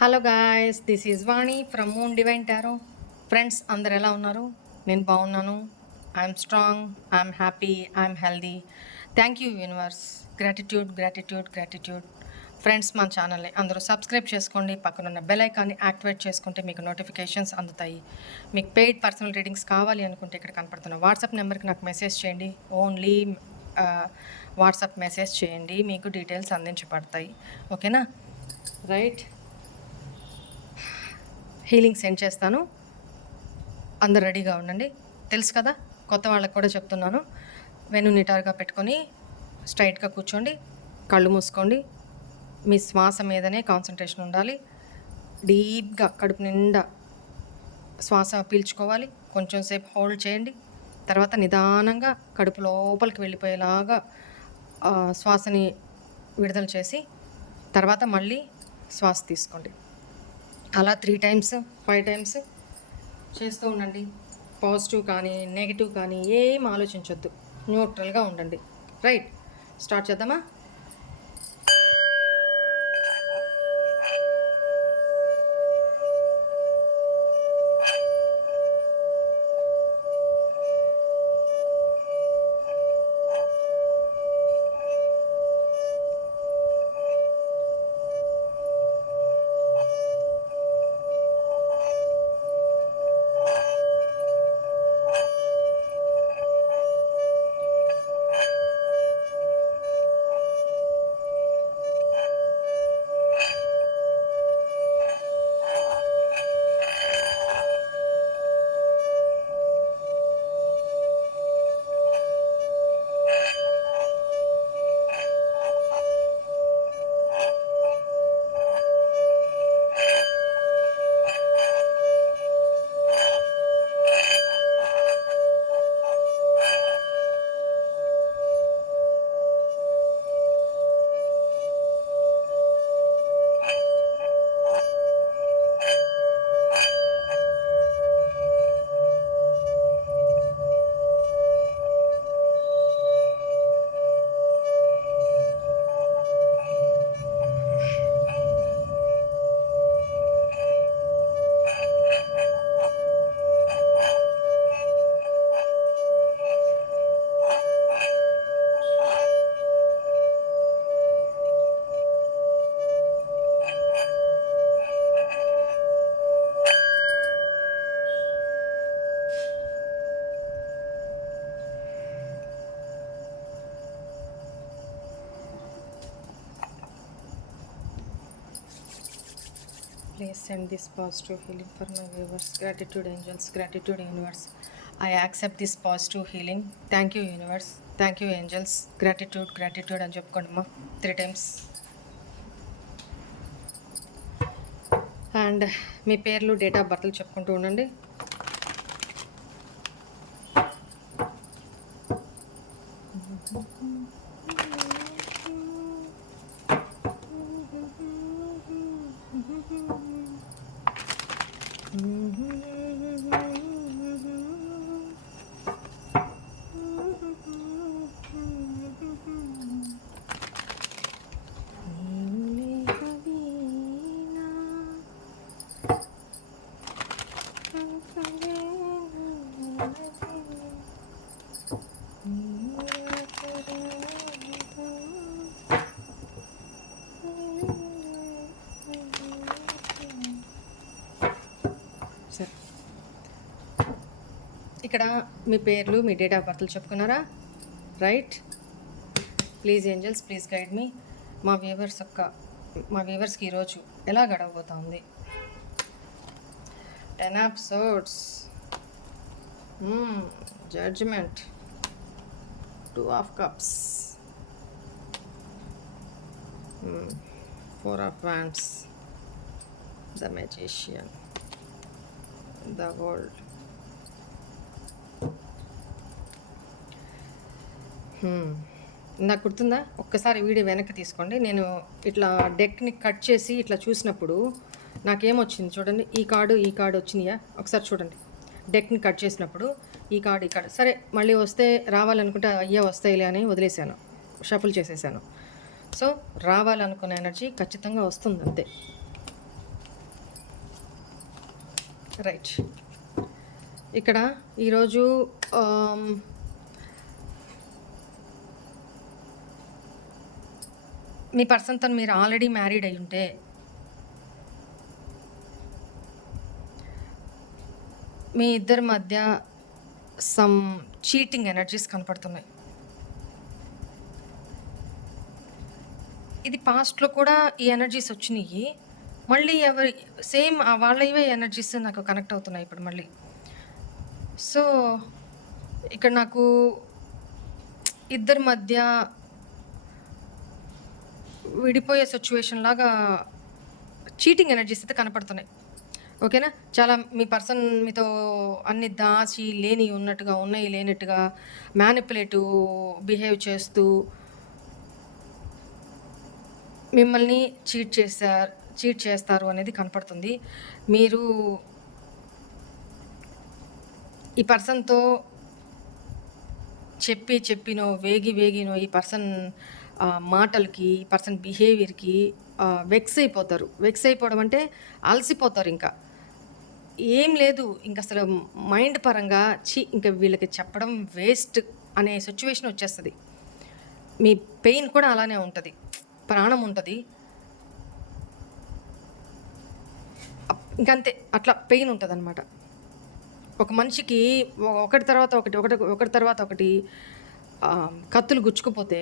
Hello guys, this is Vani from moon divine tarot. Friends అందరు ఎలా ఉన్నారు? నేను బాగున్నాను. I'm strong, I'm happy, I'm healthy. Thank you universe. Gratitude gratitude gratitude. Friends, మన ఛానల్ని అందరూ సబ్స్క్రైబ్ చేసుకోండి. పక్కనున్న బెల్ ఐకాన్ని యాక్టివేట్ చేసుకుంటే మీకు నోటిఫికేషన్స్ అందుతాయి. మీకు పెయిడ్ పర్సనల్ రీడింగ్స్ కావాలి అనుకుంటే ఇక్కడ కనపడుతున్న వాట్సాప్ నెంబర్కి నాకు మెసేజ్ చేయండి. ఓన్లీ వాట్సాప్ మెసేజ్ చేయండి, మీకు డీటెయిల్స్ అందించబడతాయి. ఓకేనా? రైట్, హీలింగ్ సెండ్ చేస్తాను. అందరు రెడీగా ఉండండి. తెలుసు కదా, కొత్త వాళ్ళకి కూడా చెప్తున్నాను. వెన్ను నిటారుగా పెట్టుకొని స్ట్రైట్గా కూర్చోండి. కళ్ళు మూసుకోండి. మీ శ్వాస మీదనే కాన్సన్ట్రేషన్ ఉండాలి. డీప్గా కడుపు నిండా శ్వాస పీల్చుకోవాలి. కొంచెం సేపు హోల్డ్ చేయండి. తర్వాత నిదానంగా కడుపు లోపలికి వెళ్ళిపోయేలాగా శ్వాసని విడుదల చేసి తర్వాత మళ్ళీ శ్వాస తీసుకోండి. అలా 3 times 5 times చేస్తూ ఉండండి. పాజిటివ్ కానీ నెగిటివ్ కానీ ఏం ఆలోచించొద్దు, న్యూట్రల్గా ఉండండి. రైట్, స్టార్ట్ చేద్దామా? Please send this positive healing for my viewers. Gratitude angels, gratitude universe. I accept this positive healing. Thank you universe, thank you angels, gratitude gratitude అని చెప్పుకోండమ్మా 3 times. And మీ పేర్లు, date of బర్త్లు చెప్పుకుంటూ ఉండండి. సరే, ఇక్కడ మీ పేర్లు, మీ డేట్ ఆఫ్ బర్త్లు చెప్పుకున్నారా? Right. Please angels, please guide me. మా వ్యూవర్స్కి ఈరోజు ఎలా గడవబోతోంది? 10 of swords, judgment, 2 of cups, 4 of wands, the magician, the world. నాకు గుర్తుందా? ఒక్కసారి వీడియో వెనక్కి తీసుకోండి. నేను ఇట్లా డెక్ని కట్ చేసి ఇట్లా చూసినప్పుడు నాకేమొచ్చింది చూడండి. ఈ కార్డు వచ్చినాయా? ఒకసారి చూడండి. డెక్ని కట్ చేసినప్పుడు ఈ కార్డు సరే, మళ్ళీ వస్తే రావాలనుకుంటే అయ్యే వస్తాయిలే అని వదిలేశాను, షఫుల్ చేసేసాను. సో రావాలనుకున్న ఎనర్జీ ఖచ్చితంగా వస్తుంది, అంతే. రైట్. ఇక్కడ ఈరోజు మీ పర్సన్‌తో మీరు ఆల్రెడీ మ్యారీడ్ అయ్యుంటే మీ ఇద్దరి మధ్య సమ్ చీటింగ్ ఎనర్జీస్ కనపడుతున్నాయి. ఇది పాస్ట్‌లో కూడా ఈ ఎనర్జీస్ వచ్చినియి. మళ్ళీ సేమ్ వాళ్ళవే ఎనర్జీస్ నాకు కనెక్ట్ అవుతున్నాయి ఇప్పుడు మళ్ళీ. సో, ఇక్కడ నాకు ఇద్దరి మధ్య విడిపోయే సిచ్యువేషన్ లాగా చీటింగ్ ఎనర్జీస్ అయితే కనపడుతున్నాయి. ఓకేనా? చాలా మీ పర్సన్ మీతో అన్ని దాచి లేనివి ఉన్నట్టుగా, ఉన్నాయి లేనట్టుగా మ్యానిపులేటివ్ బిహేవ్ చేస్తూ మిమ్మల్ని చీట్ చేస్తారు అనేది కనపడుతుంది. మీరు ఈ పర్సన్‌తో చెప్పినో వేగినో ఈ పర్సన్ మాటలకి, ఈ పర్సన్ బిహేవియర్‌కి వెక్స్ అయిపోతారు. వెక్స్ అయిపోవడం అంటే అలసిపోతారు ఇంకా. ఏం లేదు ఇంకసలు మైండ్ పరంగా ఇంక వీళ్ళకి చెప్పడం వేస్ట్ అనే సిచ్యువేషన్ వచ్చేస్తది. మీ పెయిన్ కూడా అలానే ఉంటది. ప్రాణం ఉంటది. ఇంకంతే అట్లా పెయిన్ ఉంటదనమాట. ఒక మనిషికి ఒకటి తర్వాత ఒకటి కత్తులు గుచ్చుకుపోతే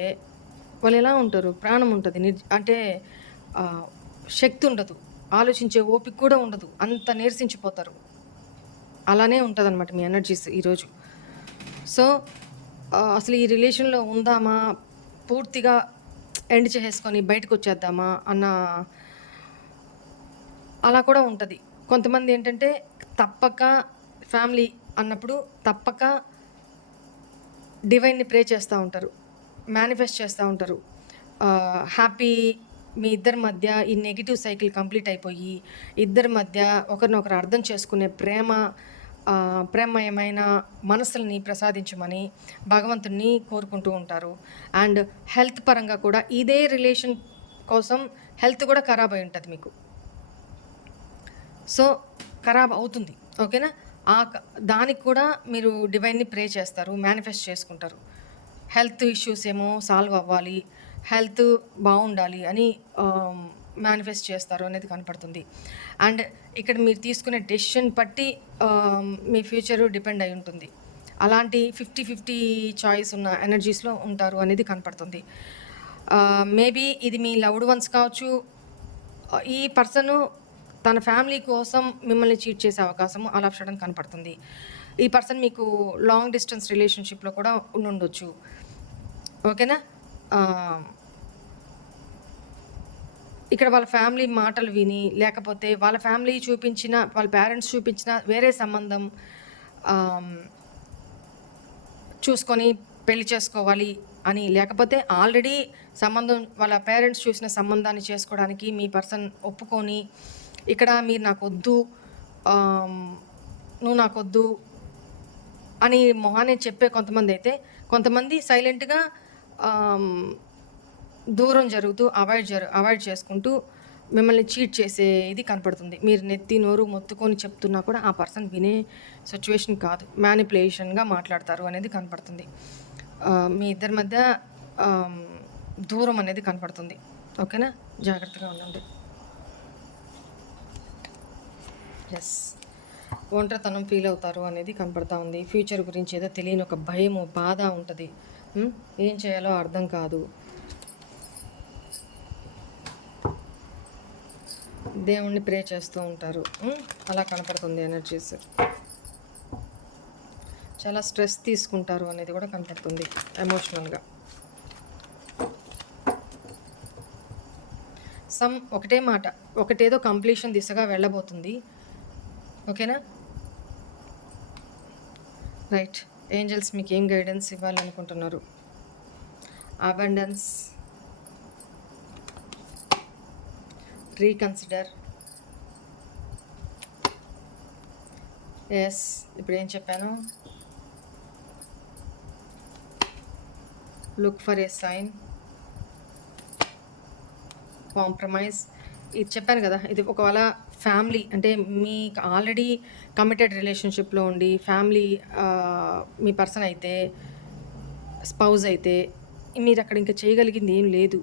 వాళ్ళు ఎలా ఉంటారు? ప్రాణం ఉంటది. అంటే శక్తి ఉండదు. ఆలోచించే ఓపిక కూడా ఉండదు. అంత నీరసించిపోతారు. అలానే ఉంటదనమాట మీ ఎనర్జీస్ ఈరోజు. సో, అసలు ఈ రిలేషన్‌లో ఉందామా? పూర్తిగా ఎండ్ చేసేసుకొని బయటకొచ్చేద్దామా? అన్న అలా కూడా ఉంటది. కొంతమంది ఏంటంటే తప్పక ఫ్యామిలీ అన్నప్పుడు తప్పక డివైన్‌ని ప్రే చేస్తూ ఉంటారు. మేనిఫెస్ట్ చేస్తూ ఉంటారు. హ్యాపీ మీ ఇద్దరి మధ్య ఈ నెగెటివ్ సైకిల్ కంప్లీట్ అయిపోయి ఇద్దరి మధ్య ఒకరినొకరు అర్థం చేసుకునే ప్రేమయమైన మనసుల్ని ప్రసాదించమని భగవంతుడిని కోరుకుంటూ ఉంటారు. అండ్ హెల్త్ పరంగా కూడా ఇదే రిలేషన్ కోసం హెల్త్ కూడా ఖరాబ్ అయి ఉంటుంది మీకు. సో, ఖరాబ్ అవుతుంది. ఓకేనా? దానికి కూడా మీరు డివైన్ని ప్రే చేస్తారు, మేనిఫెస్ట్ చేసుకుంటారు. హెల్త్ ఇష్యూస్ ఏమో సాల్వ్ అవ్వాలి, హెల్త్ బాగుండాలి అని మేనిఫెస్ట్ చేస్తారు అనేది కనపడుతుంది. అండ్ ఇక్కడ మీరు తీసుకునే డెసిషన్ బట్టి మీ ఫ్యూచర్ డిపెండ్ అయి ఉంటుంది. అలాంటి 50-50 చాయిస్ ఉన్న ఎనర్జీస్లో ఉంటారు అనేది కనపడుతుంది. మేబీ ఇది మీ లవ్డ్ వన్స్ కావచ్చు. ఈ పర్సను తన ఫ్యామిలీ కోసం మిమ్మల్ని చీట్ చేసే అవకాశం ఆల్ ఆఫ్ సడన్ కనపడుతుంది. ఈ పర్సన్ మీకు లాంగ్ డిస్టెన్స్ రిలేషన్షిప్లో కూడా ఉండొచ్చు. ఓకేనా? ఇక్కడ వాళ్ళ ఫ్యామిలీ మాటలు విని, లేకపోతే వాళ్ళ ఫ్యామిలీ చూపించిన, వాళ్ళ పేరెంట్స్ చూపించిన వేరే సంబంధం చూసుకొని పెళ్లి చేసుకోవాలి అని, లేకపోతే ఆల్రెడీ సంబంధం వాళ్ళ పేరెంట్స్ చూసిన సంబంధాన్ని చేసుకోవడానికి మీ పర్సన్ ఒప్పుకొని ఇక్కడ మీరు నాకొద్దు, నువ్వు నాకొద్దు అని మొహానే చెప్పే కొంతమంది అయితే, కొంతమంది సైలెంట్గా దూరం జరుగుతూ అవాయిడ్ చేసుకుంటూ మిమ్మల్ని చీట్ చేసే ఇది కనపడుతుంది. మీరు నెత్తి నోరు మొత్తుకొని చెప్తున్నా కూడా ఆ పర్సన్ వినే సిచ్యువేషన్ కాదు, మ్యానిపులేషన్గా మాట్లాడతారు అనేది కనపడుతుంది. మీ ఇద్దరి మధ్య దూరం అనేది కనపడుతుంది. ఓకేనా? జాగ్రత్తగా ఉండండి. ఎస్, ఒంటరితనం ఫీల్ అవుతారు అనేది కనపడతా ఉంది. ఫ్యూచర్ గురించి ఏదో తెలియని ఒక భయము, బాధ ఉంటుంది. ఏం చేయాలో అర్థం కాదు. దేవుణ్ణి ప్రే చేస్తూ ఉంటారు. అలా కనపడుతుంది ఎనర్జీస్. చాలా స్ట్రెస్ తీసుకుంటారు అనేది కూడా కనపడుతుంది ఎమోషనల్గా. ఒకటే మాట, ఒకటేదో కంప్లీషన్ దిశగా వెళ్ళబోతుంది. ఓకేనా? రైట్. ఏంజల్స్ మీకు ఏం గైడెన్స్ ఇవ్వాలనుకుంటున్నారు? Abundance, reconsider. ఎస్, ఇప్పుడు ఏం చెప్పాను? Look for a sign, compromise. ఇది చెప్పాను కదా! ఇది ఒకవేళ ఫ్యామిలీ అంటే మీకు ఆల్రెడీ కమిటెడ్ రిలేషన్‌షిప్‌లో ఉండి ఫ్యామిలీ మీ పర్సన్ అయితే, స్పౌస్ అయితే మీరక్కడ ఇంక చేయగలిగింది ఏం లేదు.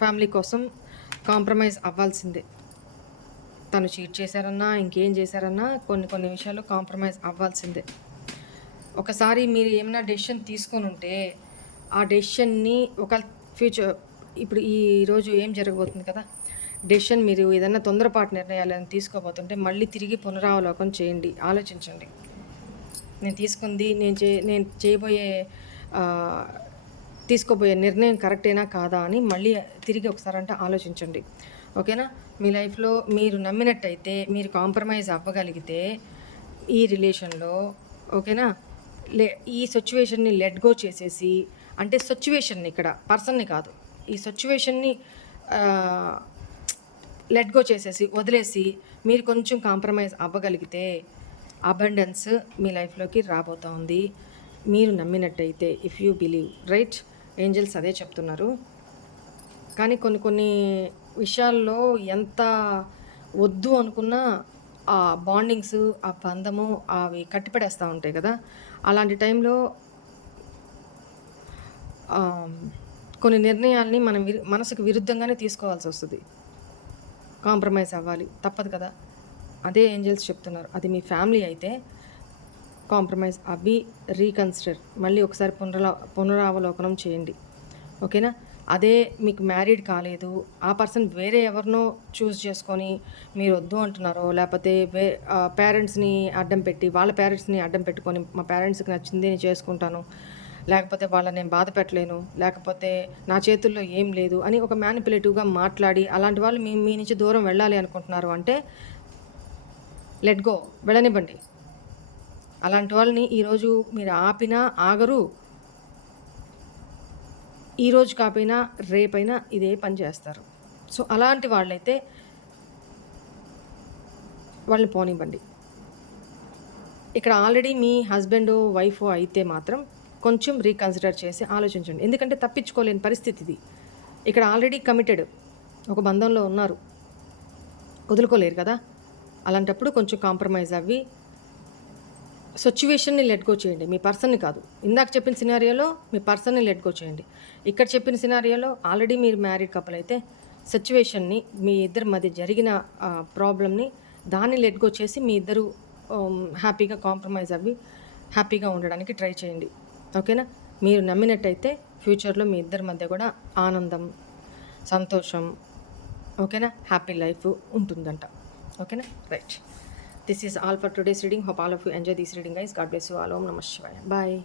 ఫ్యామిలీ కోసం కాంప్రమైజ్ అవ్వాల్సిందే. తను చీట్ చేశారన్నా, ఇంకేం చేశారన్నా కొన్ని కొన్ని విషయాల్లో కాంప్రమైజ్ అవ్వాల్సిందే. ఒకసారి మీరు ఏమైనా డెసిషన్ తీసుకొనుంటే, ఆ డెసిషన్‌ని ఒక ఫ్యూచర్ ఇప్పుడు ఈరోజు ఏం జరగబోతుంది కదా! డెసిషన్ మీరు ఏదన్నా తొందరపాటు నిర్ణయాలను తీసుకోబోతుంటే మళ్ళీ తిరిగి పునరావలోకనం చేయండి. ఆలోచించండి. నేను తీసుకుంది నేను చేయబోయే ఆహ్, తీసుకోబోయే నిర్ణయం కరెక్టేనా కాదా అని మళ్ళీ తిరిగి ఒకసారంటే ఆలోచించండి. ఓకేనా? మీ లైఫ్‌లో మీరు నమ్మినట్టయితే, మీరు కాంప్రమైజ్ అవ్వగలిగితే ఈ రిలేషన్‌లో ఓకేనా? లే ఈ సిట్యుయేషన్‌ని లెట్ గో చేసేసి అంటే సిట్యుయేషన్‌ని ఇక్కడ పర్సన్‌ని కాదు. ఈ సిట్యుయేషన్‌ని ఆహ్, లెట్ గో చేసేసి, వదిలేసి మీరు కొంచెం కాంప్రమైజ్ అవ్వగలిగితే అబండెన్స్ మీ లైఫ్‌లోకి రాబోతా ఉంది. మీరు నమ్మినట్టయితే if you believe right? Angels అదే చెప్తున్నారు. కానీ కొన్ని కొన్ని విషయాల్లో ఎంత వద్దు అనుకున్నా ఆ బాండింగ్స్, ఆ బంధము అవి కట్టిపడేస్తా ఉంటాయి కదా! అలాంటి టైంలో ఆహ్, కొన్ని నిర్ణయాల్ని మనం మనసుకు విరుద్ధంగానే తీసుకోవాల్సొస్తది. కాంప్రమైజ్ అవ్వాలి. తప్పదు కదా! అదే ఏంజెల్స్ చెప్తున్నారు. అది మీ ఫ్యామిలీ అయితే కాంప్రమైజ్ అవ్వి రీకన్సిడర్ మళ్ళీ ఒకసారి పునరావలోకనం చేయండి. ఓకేనా? అదే మీకు మ్యారీడ్ కాలేదు, ఆ పర్సన్ వేరే ఎవరినో చూజ్ చేసుకొని మీరు వద్దు అంటున్నారో, లేకపోతే పేరెంట్స్‌ని అడ్డం పెట్టి, వాళ్ళ పేరెంట్స్‌ని అడ్డం పెట్టుకొని మా పేరెంట్స్‌కి నచ్చిందే నేను చేసుకుంటాను, లేకపోతే వాళ్ళని నేను బాధ పెట్టలేను, లేకపోతే నా చేతుల్లో ఏం లేదు అని ఒక మ్యానిపులేటివ్‌గా మాట్లాడి అలాంటి వాళ్ళు మీ మీ నుంచి దూరం వెళ్ళాలి అనుకుంటున్నారు అంటే లెట్ గో వెళ్ళనివ్వండి. అలాంటి వాళ్ళని ఈరోజు మీరు ఆపినా ఆగరు. ఈరోజు కాపోయినా రేపైనా ఇదే పని చేస్తారు. సో, అలాంటి వాళ్ళైతే వాళ్ళని పోనివ్వండి. ఇక్కడ ఆల్రెడీ మీ హస్బెండో, వైఫో అయితే మాత్రం కొంచెం రీకన్సిడర్ చేసి ఆలోచించండి. ఎందుకంటే తప్పించుకోలేని పరిస్థితి ఇది. ఇక్కడ ఆల్రెడీ కమిటెడ్ ఒక బంధంలో ఉన్నారు. వదులుకోలేరు కదా! అలాంటప్పుడు కొంచెం కాంప్రమైజ్ అవ్వి సిట్యుయేషన్‌ని లెట్ గో చేయండి. మీ పర్సన్‌ని కాదు. ఇందాక చెప్పిన సినారియోలో మీ పర్సన్‌ని లెట్ గో చేయండి. ఇక్కడ చెప్పిన సినారియోలో ఆల్రెడీ మీరు మ్యారీడ్ కపుల్ అయితే సిట్యుయేషన్‌ని మీ ఇద్దరి మధ్య జరిగిన ప్రాబ్లమ్‌ని దాన్ని లెట్ గో చేసి మీ ఇద్దరు హ్యాపీగా కాంప్రమైజ్ అవ్వి హ్యాపీగా ఉండడానికి ట్రై చేయండి. ఓకేనా? మీరు నమ్మినట్టయితే ఫ్యూచర్‌లో మీ ఇద్దరి మధ్య కూడా ఆనందం, సంతోషం ఓకేనా? హ్యాపీ లైఫ్ ఉంటుందంట. ఓకేనా? Right. This is all for today's reading. Hope all of you enjoy this reading, guys. God bless you all. Om Namah Shivaya. Bye.